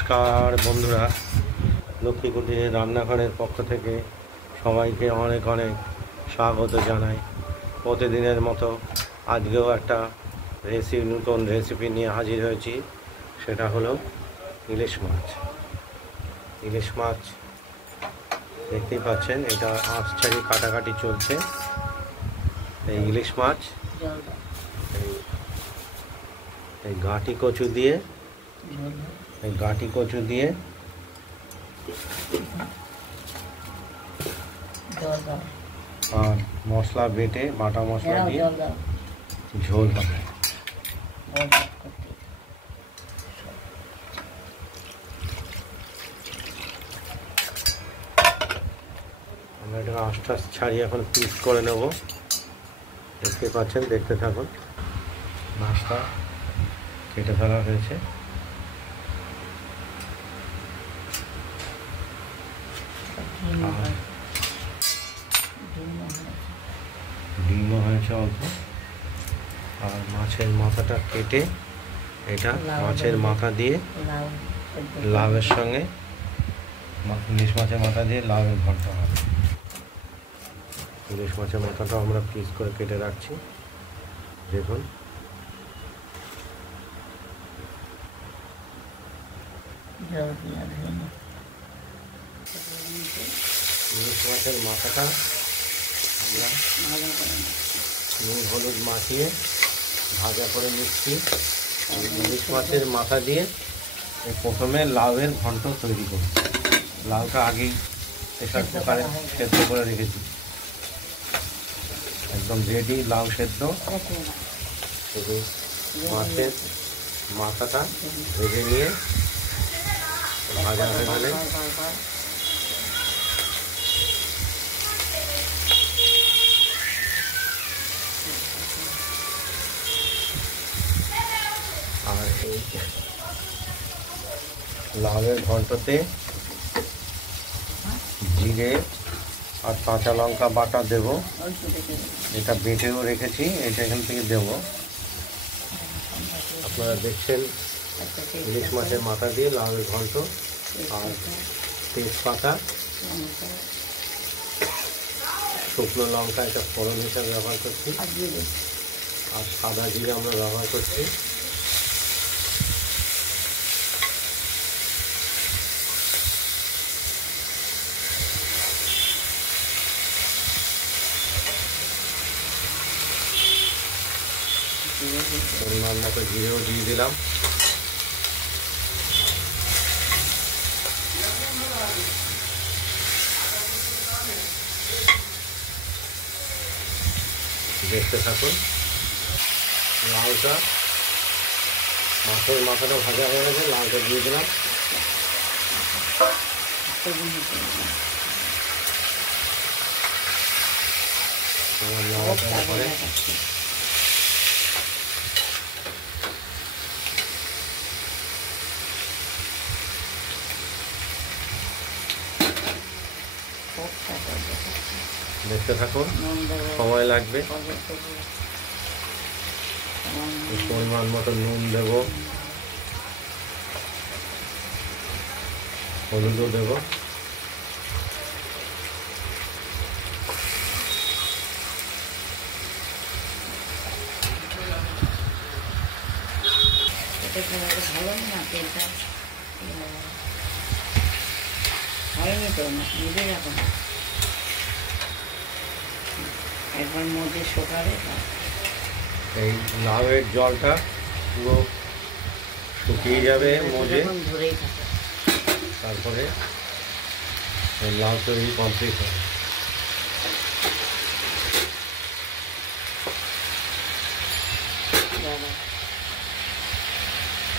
নমস্কার বন্ধুরা, লক্ষ্মী কুটিরের রান্নাঘরের পক্ষ থেকে সবাইকে অনেক অনেক স্বাগত জানাই। প্রতিদিনের মতো আজকেও একটা নতুন রেসিপি নিয়ে হাজির হয়েছি। সেটা হলো ইলিশ মাছ। ইলিশ মাছ দেখতেই পাচ্ছেন, এটা আঁশ ছাড়িয়ে কাটাকাটি চলছে। এই ইলিশ মাছ এই গাঁটি কচু দিয়ে আর মশলা বেটে বাটা মশলা দিয়ে ঝোল হবে। আমরা এটা আস্তে আস্তে ছাড়িয়ে এখন পিস করে নেব। দেখতে পাচ্ছেন, দেখতে থাকুন। মাছটা কেটে ফেলা হয়েছে। ডিমও হয়েছে অল্প। আর মাছের মাথাটা কেটে এটা মাছের মাথা দিয়ে লাউয়ের সঙ্গে ইলিশ মাছের মাথা দিয়ে লাউয়ের ঘন্ট হবে। ইলিশ মাছের মাথাটা আমরা পিস করে কেটে রাখছি। দেখুন, ইলিশ মাছের মাথাটা আমরা নুন হলুদ মাখিয়ে ভাজা করে নিচ্ছি। ইলিশ মাছের মাথা দিয়ে প্রথমে লাউয়ের ঘন্ট তৈরি করি। লাউটা আগেই প্রেসার কুকারে সেদ্ধ করে রেখেছি, একদম রেডি লাউ সেদ্ধ। শুধু মাছের মাথাটা ভেজে নিয়ে ভাজা হয়ে গেলে আর এই লাউয়ের ঘন্টতে জিরে আর কাঁচা লঙ্কা বাটা দেব। এটা বেটেও রেখেছি, এটা এখান থেকে দেব। আপনারা দেখছেন ইলিশ মাছের মাথা দিয়ে লাউয়ের ঘন্ট। আর তেজপাতা, শুকনো লঙ্কা এটা ফোড়ন হিসাবে ব্যবহার করছি। আর সাদা জিরে আমরা ব্যবহার করছি। পরিমাণ মতো জিরেও দিয়ে দিলাম। দেখতে থাকুন। লাউটা মাছের মাথাটা ভাজা হয়ে গেছে, লাউটা দিয়ে দিলাম। পরে দেখতে থাকুন, সময় লাগবে। পরিমাণ মতো নুন দেব, হলুদও দেব। একবার মধ্যে শুকাবে। এই লাউয়ের জলটা পুরো শুকিয়ে যাবে মজে, তারপরে লাউ তৈরি কমপ্লিট হবে।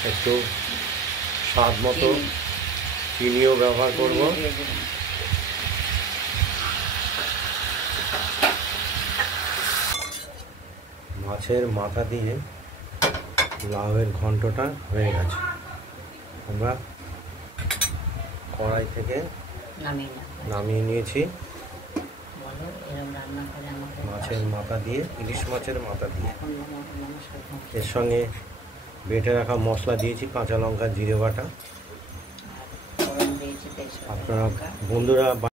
একটু স্বাদ মতো চিনিও ব্যবহার করব। মাছের মাথা দিয়ে লাউয়ের ঘন্টটা হয়ে গেছে। আমরা কড়াই থেকে নামিয়ে নিয়েছি। মাছের মাথা দিয়ে, ইলিশ মাছের মাথা দিয়ে এর সঙ্গে বেটে রাখা মশলা দিয়েছি, কাঁচা লঙ্কা জিরে বাটা, আপনারা বন্ধুরা